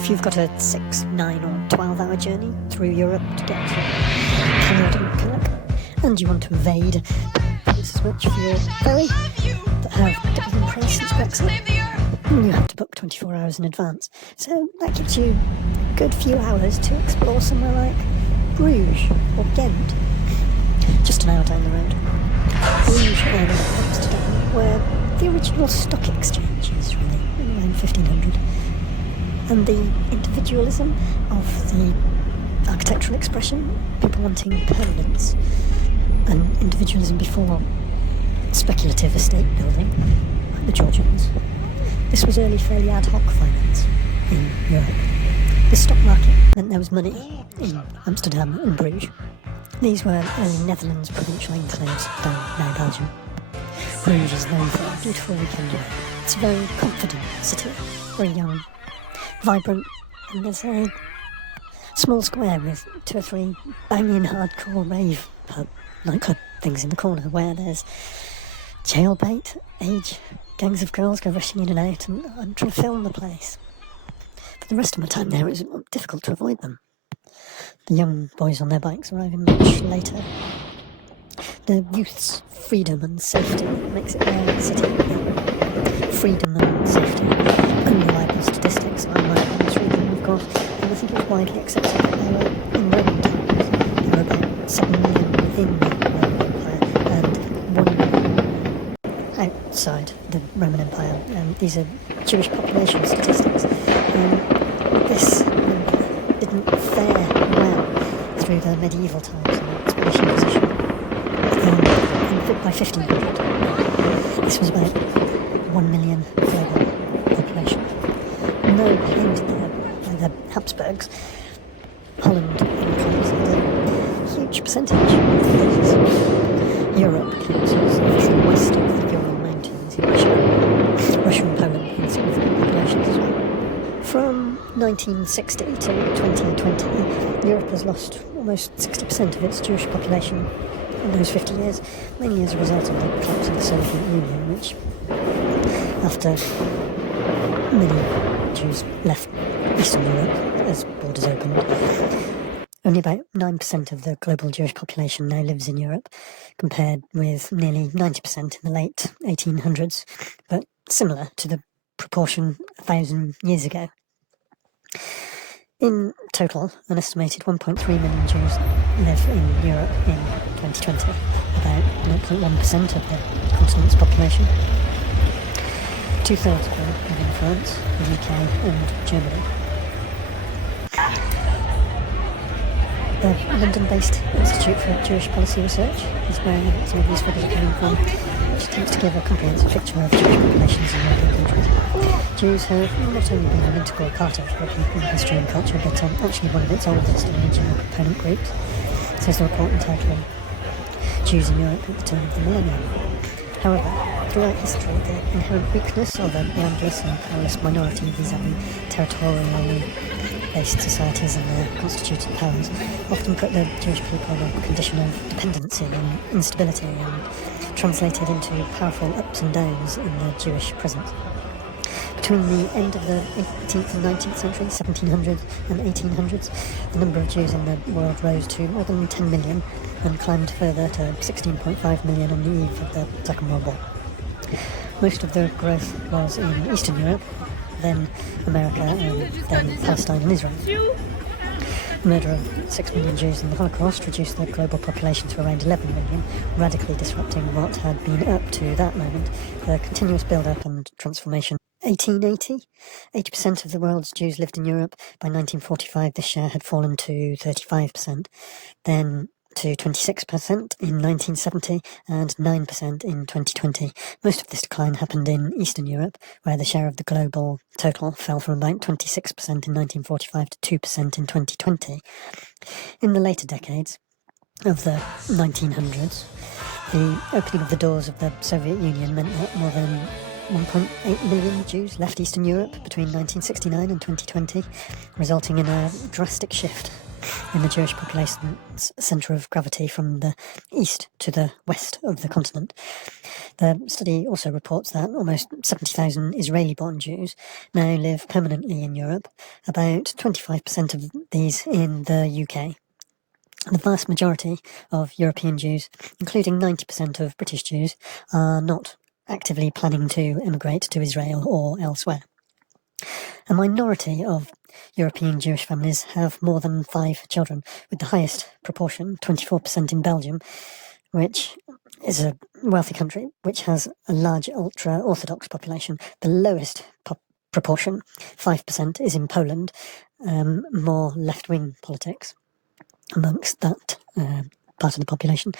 if you've got a 6, 9 or 12-hour journey through Europe to get to Caledon-Kirk, and you want to evade twice as much for your ferry that have doubled in price since Brexit, you have to book 24 hours in advance. So that gives you a good few hours to explore somewhere like Bruges or Ghent, just an hour down the road. Bruges and Amsterdam were the original stock exchanges, really, around 1500. And the individualism of the architectural expression, people wanting permanence, and individualism before speculative estate building, like the Georgians. This was early, fairly ad hoc finance in Europe. The stock market meant there was money in Amsterdam and Bruges. These were early Netherlands provincial enclaves down now Belgium. Bruges is known for a beautiful weekend away. It's a very confident city, very young, vibrant, and there's a small square with 2 or 3 banging hardcore rave nightclub things in the corner where there's jailbait, age, gangs of girls go rushing in and out, and I'm trying to film the place. For the rest of my time there, it was difficult to avoid them. The young boys on their bikes arriving much later. The youth's freedom and safety makes it their city. Freedom and safety. Unreliable statistics I might was reading, of course, and I think it was widely accepted that they were in Roman times. There were about 7 million within the Roman Empire and 1 million outside the Roman Empire. These are Jewish population statistics. This didn't fare well through the medieval times and the Spanish Inquisition. By 1500, this was about 1 million global population. No hand there by the Habsburgs. Holland enclaves had a huge percentage of this. Europe counts as everything west of the Ural Mountains in Russia. Russia and Poland had significant populations as well. From 1960 to 2020, Europe has lost almost 60% of its Jewish population in those 50 years, mainly as a result of the collapse of the Soviet Union, which, after many Jews left Eastern Europe as borders opened, only about 9% of the global Jewish population now lives in Europe, compared with nearly 90% in the late 1800s, but similar to the proportion 1,000 years ago. In total, an estimated 1.3 million Jews live in Europe in 2020, about 0.1% of the continent's population. 2/3 of them live in France, the UK and Germany. The London-based Institute for Jewish Policy Research is where some of these figures are coming from, which attempts to give a comprehensive picture of Jewish populations in European countries. Jews have not only been an integral part of European history and culture, but actually one of its oldest and original component groups, says the report entitled Jews in Europe at the Turn of the Millennium. However, throughout history, the inherent weakness of a landless and powerless minority vis-à-vis territorially based societies and their constituted powers often put the Jewish people in a condition of dependency and instability, and translated into powerful ups and downs in the Jewish present. Between the end of the 18th and 19th century, 1700s and 1800s, the number of Jews in the world rose to more than 10 million and climbed further to 16.5 million on the eve of the Second World War. Most of the growth was in Eastern Europe, then America, and then Palestine and Israel. The murder of 6 million Jews in the Holocaust reduced the global population to around 11 million, radically disrupting what had been up to that moment the continuous build-up and transformation. 1880, 80% of the world's Jews lived in Europe. By 1945, this share had fallen to 35%, then to 26% in 1970 and 9% in 2020. Most of this decline happened in Eastern Europe, where the share of the global total fell from about 26% in 1945 to 2% in 2020. In the later decades of the 1900s, the opening of the doors of the Soviet Union meant that more than 1.8 million Jews left Eastern Europe between 1969 and 2020, resulting in a drastic shift in the Jewish population's centre of gravity from the east to the west of the continent. The study also reports that almost 70,000 Israeli-born Jews now live permanently in Europe, about 25% of these in the UK. The vast majority of European Jews, including 90% of British Jews, are not actively planning to emigrate to Israel or elsewhere. A minority of European Jewish families have more than 5 children, with the highest proportion, 24% in Belgium, which is a wealthy country which has a large ultra-Orthodox population. The lowest proportion, 5%, is in Poland, more left-wing politics amongst that part of the population.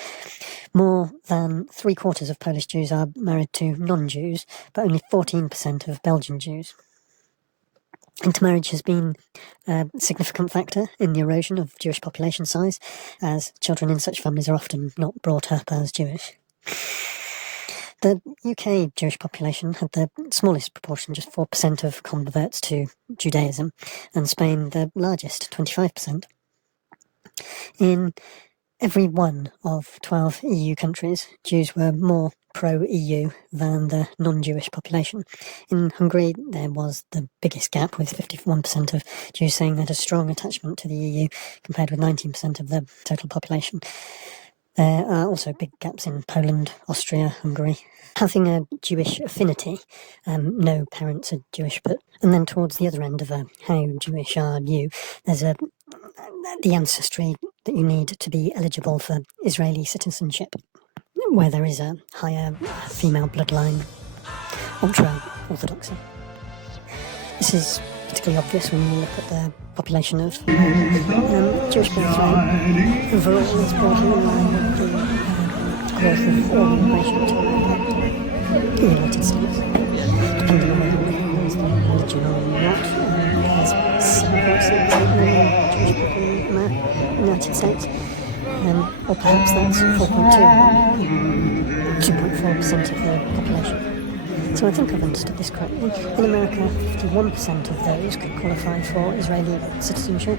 More than 3/4 of Polish Jews are married to non-Jews, but only 14% of Belgian Jews. Intermarriage has been a significant factor in the erosion of Jewish population size, as children in such families are often not brought up as Jewish. The UK Jewish population had the smallest proportion, just 4% of converts to Judaism, and Spain the largest, 25%. In every one of 12 EU countries, Jews were more pro-EU than the non-Jewish population. In Hungary, there was the biggest gap, with 51% of Jews saying they had a strong attachment to the EU, compared with 19% of the total population. There are also big gaps in Poland, Austria, Hungary. Having a Jewish affinity, no parents are Jewish, and then towards the other end of how Jewish are you, there's the ancestry that you need to be eligible for Israeli citizenship, where there is a higher female bloodline, ultra-Orthodoxy. This is particularly obvious when you look at the population of Jewish birth rate. Overall, is broadly in line with the growth of all immigration to America, the United States. Depending on whether you use the religion or not, there's 7.6 million Jewish people in the United States, or perhaps that's 2.4% of the population. So I think I've understood this correctly. In America, 51% of those could qualify for Israeli citizenship.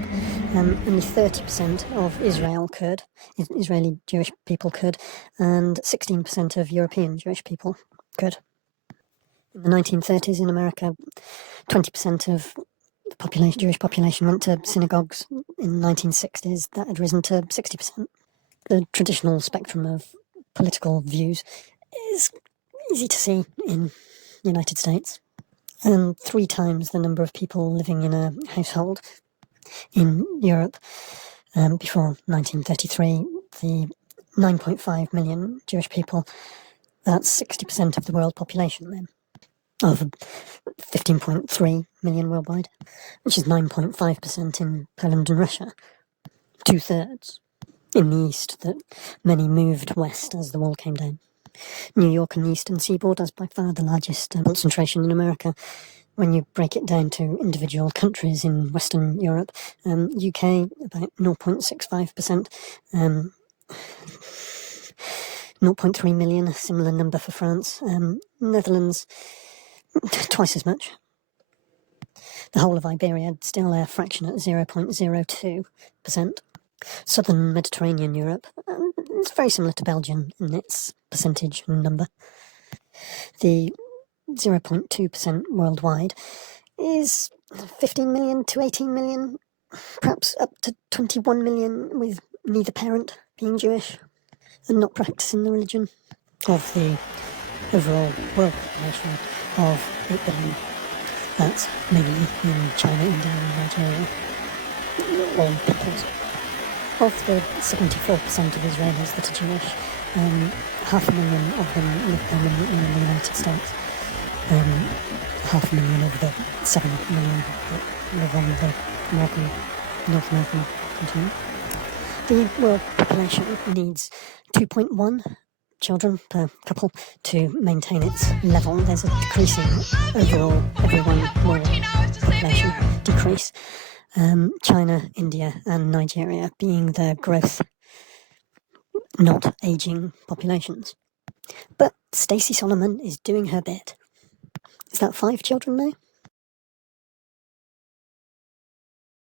Only 30% of Israeli Jewish people could, and 16% of European Jewish people could. In the 1930s in America, 20% of the Jewish population went to synagogues. In the 1960s, that had risen to 60%. The traditional spectrum of political views is easy to see in the United States, and 3 times the number of people living in a household in Europe. Before 1933, the 9.5 million Jewish people, that's 60% of the world population then, of 15.3 million worldwide, which is 9.5% in Poland and Russia, 2/3 in the east, that many moved west as the wall came down. New York and the eastern seaboard has by far the largest concentration in America. When you break it down to individual countries in Western Europe, UK about 0.65%, 0.3 million, a similar number for France, Netherlands twice as much. The whole of Iberia still a fraction at 0.02%. Southern Mediterranean Europe, it's very similar to Belgium in its percentage and number. The 0.2% worldwide is 15 million to 18 million, perhaps up to 21 million, with neither parent being Jewish and not practicing the religion. Of the overall world population of 8 billion, that's mainly in China, India and Nigeria, all peoples. Of the 74% of Israelis that are Jewish, 500,000 of them live permanently in the United States. 500,000 of the 7 million that live on the North American continent. The world population needs 2.1 children per couple to maintain its level. There's a decreasing overall everyone world population decrease. China, India and Nigeria being the growth, not ageing populations. But Stacey Solomon is doing her bit. Is that 5 children now?